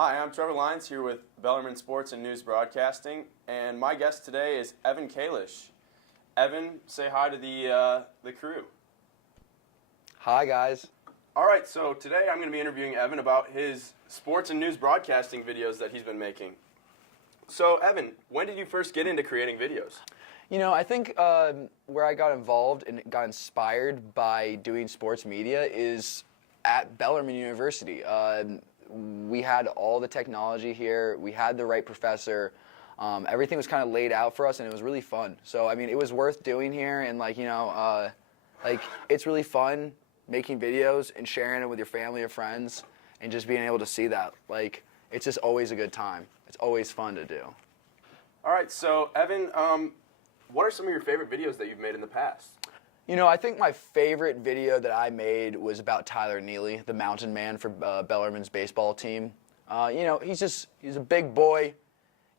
Hi, I'm Trevor Lines here with Bellarmine Sports and News Broadcasting, and my guest today is Evan Kalish. Evan, say hi to the crew. Hi, guys. All right, so today I'm going to be interviewing Evan about his sports and news broadcasting videos that he's been making. So, Evan, when did you first get into creating videos? You know, I think where I got involved and got inspired by doing sports media is at Bellarmine University. We had all the technology here. We had the right professor. Everything was kind of laid out for us, and it was really fun. So, I mean, it was worth doing here, and it's really fun making videos and sharing it with your family or friends, and just being able to see that. Like, it's just always a good time. It's always fun to do. All right, so Evan, what are some of your favorite videos that you've made in the past? You know, I think my favorite video that I made was about Tyler Neely, the mountain man for Bellarmine's baseball team. You know, he's a big boy.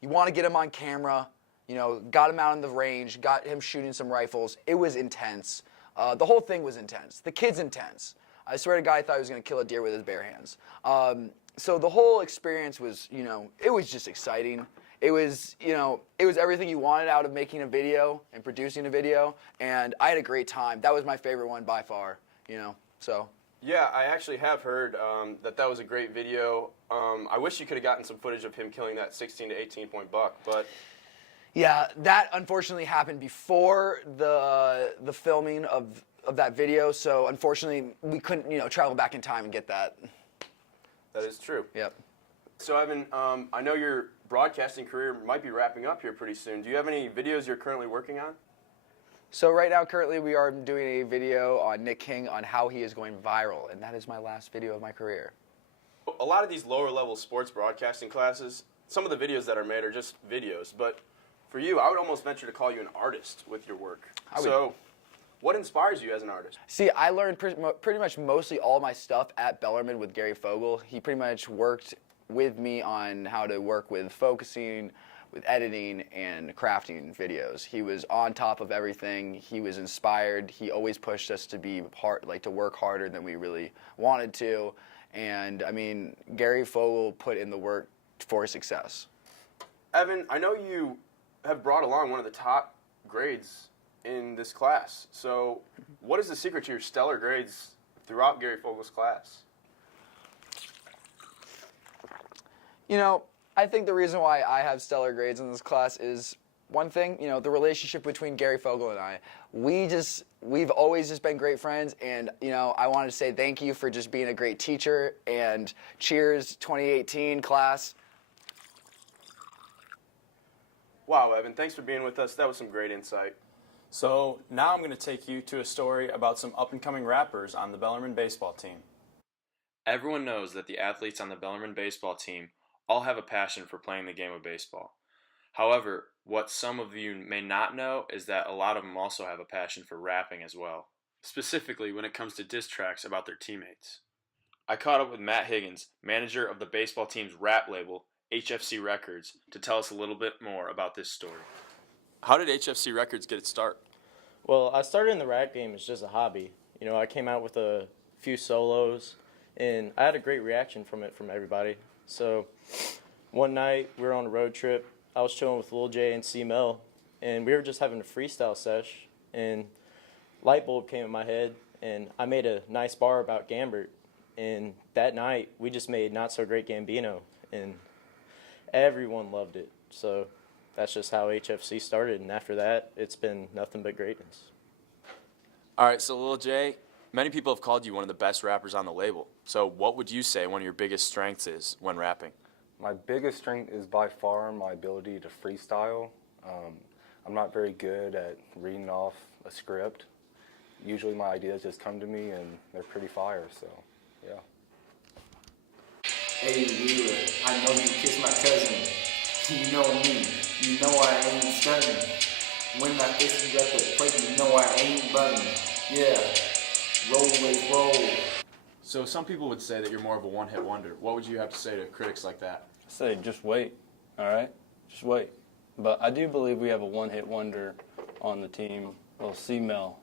You want to get him on camera. You know, got him out on the range, got him shooting some rifles. It was intense. The whole thing was intense. The kid's intense. I swear to God, I thought he was going to kill a deer with his bare hands. So the whole experience was, you know, it was just exciting. It was, you know, it was everything you wanted out of making a video and producing a video, and I had a great time. That was my favorite one by far, you know, so. Yeah, I actually have heard that was a great video. I wish you could have gotten some footage of him killing that 16 to 18 point buck, but. Yeah, that unfortunately happened before the filming of that video, so unfortunately we couldn't, you know, travel back in time and get that. That is true. Yep. So Evan, I know your broadcasting career might be wrapping up here pretty soon. Do you have any videos you're currently working on? So right now, currently, we are doing a video on Nick King on how he is going viral, and that is my last video of my career. A lot of these lower-level sports broadcasting classes, some of the videos that are made are just videos, but for you, I would almost venture to call you an artist with your work. So what inspires you as an artist? See, I learned pretty much mostly all my stuff at Bellarmine with Gary Fogel. He pretty much worked with me on how to work with focusing, with editing, and crafting videos. He was on top of everything. He was inspired. He always pushed us to be to work harder than we really wanted to. And I mean, Gary Fogel put in the work for success. Evan, I know you have brought along one of the top grades in this class. So what is the secret to your stellar grades throughout Gary Fogel's class? You know, I think the reason why I have stellar grades in this class is one thing, you know, the relationship between Gary Fogel and I. We've always just been great friends, and, you know, I wanted to say thank you for just being a great teacher, and cheers 2018 class. Wow, Evan, thanks for being with us. That was some great insight. So now I'm going to take you to a story about some up-and-coming rappers on the Bellarmine baseball team. Everyone knows that the athletes on the Bellarmine baseball team all have a passion for playing the game of baseball. However, what some of you may not know is that a lot of them also have a passion for rapping as well, specifically when it comes to diss tracks about their teammates. I caught up with Matt Higgins, manager of the baseball team's rap label, HFC Records, to tell us a little bit more about this story. How did HFC Records get its start? Well, I started in the rap game as just a hobby. You know, I came out with a few solos, and I had a great reaction from everybody. So one night we were on a road trip. I was chilling with Lil J and C-Mel, and we were just having a freestyle sesh, and light bulb came in my head, and I made a nice bar about Gambert. And that night we just made Not So Great Gambino, and everyone loved it. So that's just how HFC started, and after that it's been nothing but greatness. All right, so Lil J, many people have called you one of the best rappers on the label. So what would you say one of your biggest strengths is when rapping? My biggest strength is by far my ability to freestyle. I'm not very good at reading off a script. Usually my ideas just come to me and they're pretty fire, so yeah. Hey Wheeler, I know you kissed my cousin. You know me, you know I ain't stunning. When I kiss you at the plate, you know I ain't button. Yeah, roll with roll. So some people would say that you're more of a one-hit wonder. What would you have to say to critics like that? I say just wait, all right? Just wait. But I do believe we have a one-hit wonder on the team. Well, C-Mel,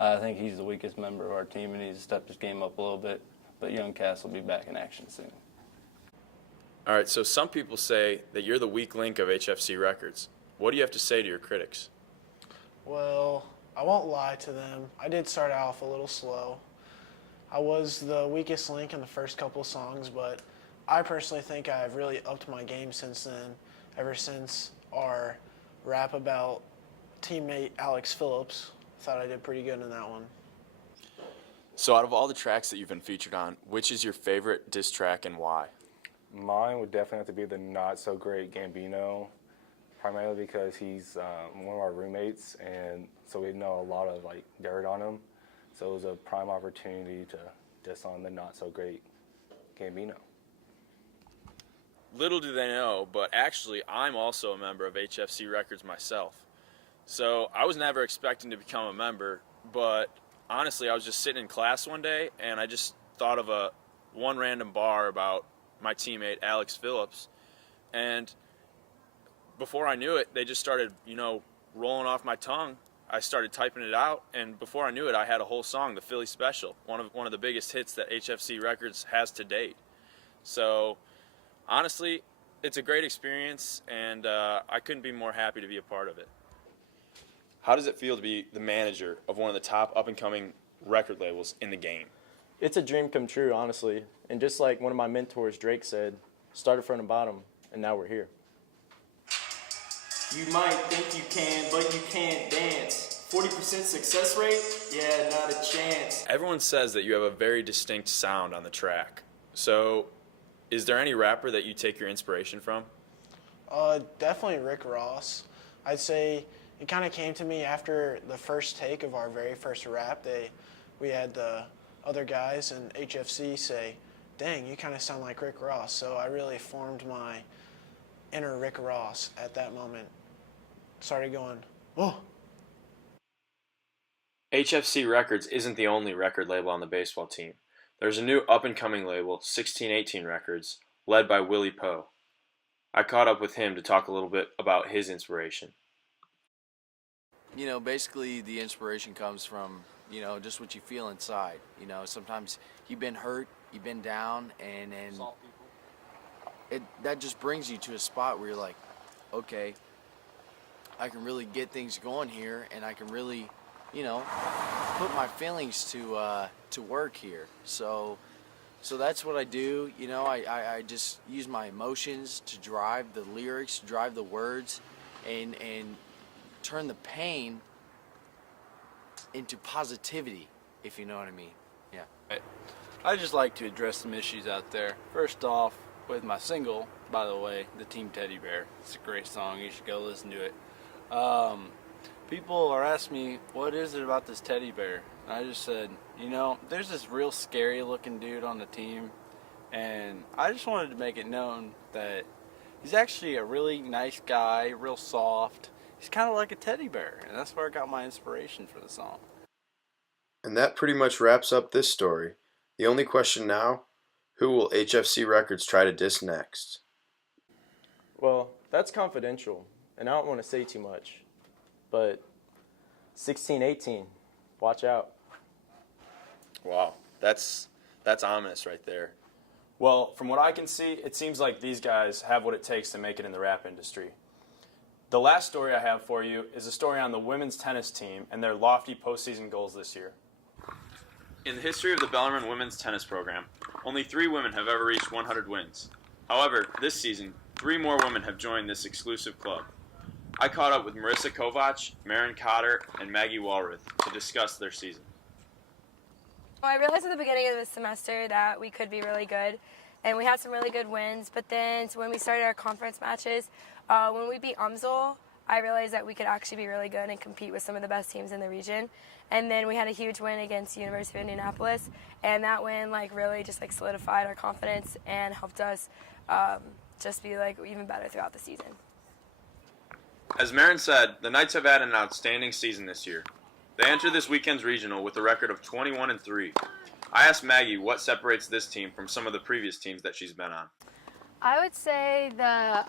I think he's the weakest member of our team and he needs to step his game up a little bit. But young Cass will be back in action soon. All right, so some people say that you're the weak link of HFC Records. What do you have to say to your critics? Well, I won't lie to them. I did start off a little slow. I was the weakest link in the first couple of songs, but I personally think I've really upped my game since then, ever since our rap about teammate Alex Phillips. Thought I did pretty good in that one. So out of all the tracks that you've been featured on, which is your favorite diss track and why? Mine would definitely have to be the Not So Great Gambino, primarily because he's one of our roommates, and so we know a lot of like dirt on him. So it was a prime opportunity to diss on the Not So Great Gambino. Little do they know, but actually I'm also a member of HFC Records myself. So I was never expecting to become a member, but honestly I was just sitting in class one day and I just thought of one random bar about my teammate Alex Phillips, and before I knew it, they just started, rolling off my tongue. I started typing it out, and before I knew it, I had a whole song, the Philly Special, one of the biggest hits that HFC Records has to date. So honestly, it's a great experience, and I couldn't be more happy to be a part of it. How does it feel to be the manager of one of the top up-and-coming record labels in the game? It's a dream come true, honestly. And just like one of my mentors, Drake, said, started from the bottom, and now we're here. You might think you can, but you can't dance. 40% success rate? Yeah, not a chance. Everyone says that you have a very distinct sound on the track. So is there any rapper that you take your inspiration from? Definitely Rick Ross. I'd say it kind of came to me after the first take of our very first rap. We had the other guys in HFC say, dang, you kind of sound like Rick Ross. So I really formed my inner Rick Ross at that moment. Started going, whoa. HFC Records isn't the only record label on the baseball team. There's a new up-and-coming label, 1618 Records, led by Willie Poe. I caught up with him to talk a little bit about his inspiration. Basically the inspiration comes from, just what you feel inside. Sometimes you've been hurt, you've been down, and that just brings you to a spot where you're like, okay, I can really get things going here, and I can really, put my feelings to work here. So that's what I do. I just use my emotions to drive the lyrics, drive the words, and turn the pain into positivity, if you know what I mean. Yeah. I just like to address some issues out there. First off, with my single, by the way, the Team Teddy Bear. It's a great song. You should go listen to it. People are asking me, what is it about this teddy bear? And I just said, there's this real scary looking dude on the team, and I just wanted to make it known that he's actually a really nice guy, real soft. He's kind of like a teddy bear, and that's where I got my inspiration for the song. And that pretty much wraps up this story. The only question now, who will HFC Records try to diss next? Well, that's confidential, and I don't want to say too much. But 1618, watch out. Wow, that's ominous right there. Well, from what I can see, it seems like these guys have what it takes to make it in the rap industry. The last story I have for you is a story on the women's tennis team and their lofty postseason goals this year. In the history of the Bellarmine women's tennis program, only 3 women have ever reached 100 wins. However, this season, 3 more women have joined this exclusive club. I caught up with Marissa Kovac, Maren Cotter, and Maggie Walrath to discuss their season. Well, I realized at the beginning of the semester that we could be really good, and we had some really good wins. But then when we started our conference matches, when we beat UMSL, I realized that we could actually be really good and compete with some of the best teams in the region. And then we had a huge win against the University of Indianapolis, and that win really just solidified our confidence and helped us just be even better throughout the season. As Maren said, the Knights have had an outstanding season this year. They entered this weekend's regional with a record of 21-3. I asked Maggie what separates this team from some of the previous teams that she's been on. I would say the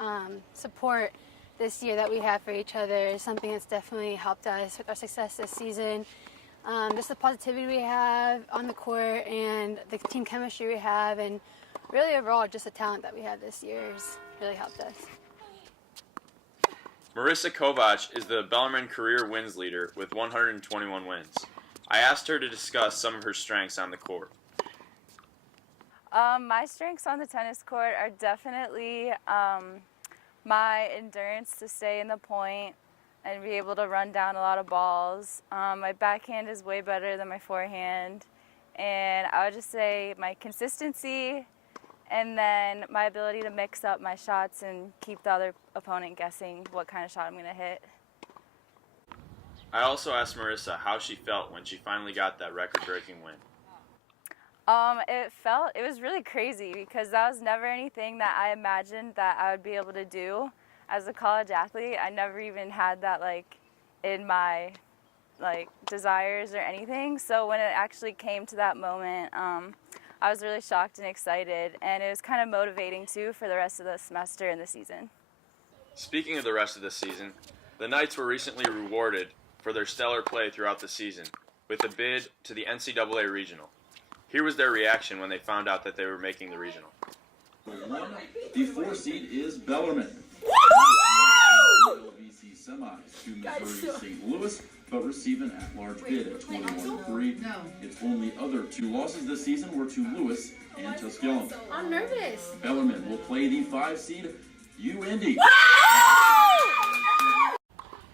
support this year that we have for each other is something that's definitely helped us with our success this season. Just the positivity we have on the court and the team chemistry we have, and really overall just the talent that we have this year has really helped us. Marissa Kovac is the Bellarmine career wins leader with 121 wins. I asked her to discuss some of her strengths on the court. My strengths on the tennis court are definitely my endurance to stay in the point and be able to run down a lot of balls. My backhand is way better than my forehand. And I would just say my consistency and then my ability to mix up my shots and keep the other opponent guessing what kind of shot I'm going to hit. I also asked Marissa how she felt when she finally got that record-breaking win. It was really crazy because that was never anything that I imagined that I would be able to do as a college athlete. I never even had that in my desires or anything. So when it actually came to that moment, I was really shocked and excited, and it was kind of motivating too for the rest of the semester and the season. Speaking of the rest of the season, the Knights were recently rewarded for their stellar play throughout the season with a bid to the NCAA Regional. Here was their reaction when they found out that they were making the regional. The 4 seed is Bellarmine. LVC semis to Missouri St. Louis, but receive an at-large bid at 21-3. Its only other 2 losses this season were to Lewis and Tusculum. I'm nervous. Bellarmine will play the 5 seed UIndy.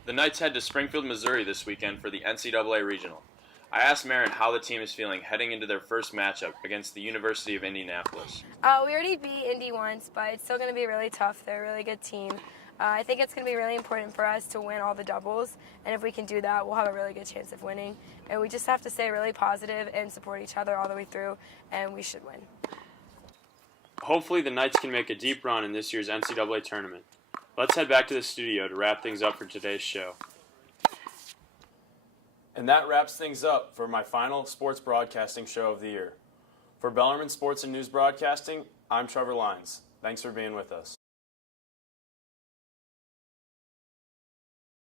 The Knights head to Springfield, Missouri this weekend for the NCAA Regional. I asked Marin how the team is feeling heading into their first matchup against the University of Indianapolis. We already beat Indy once, but it's still going to be really tough. They're a really good team. I think it's going to be really important for us to win all the doubles, and if we can do that, we'll have a really good chance of winning. And we just have to stay really positive and support each other all the way through, and we should win. Hopefully the Knights can make a deep run in this year's NCAA tournament. Let's head back to the studio to wrap things up for today's show. And that wraps things up for my final sports broadcasting show of the year. For Bellarmine Sports and News Broadcasting, I'm Trevor Lines. Thanks for being with us.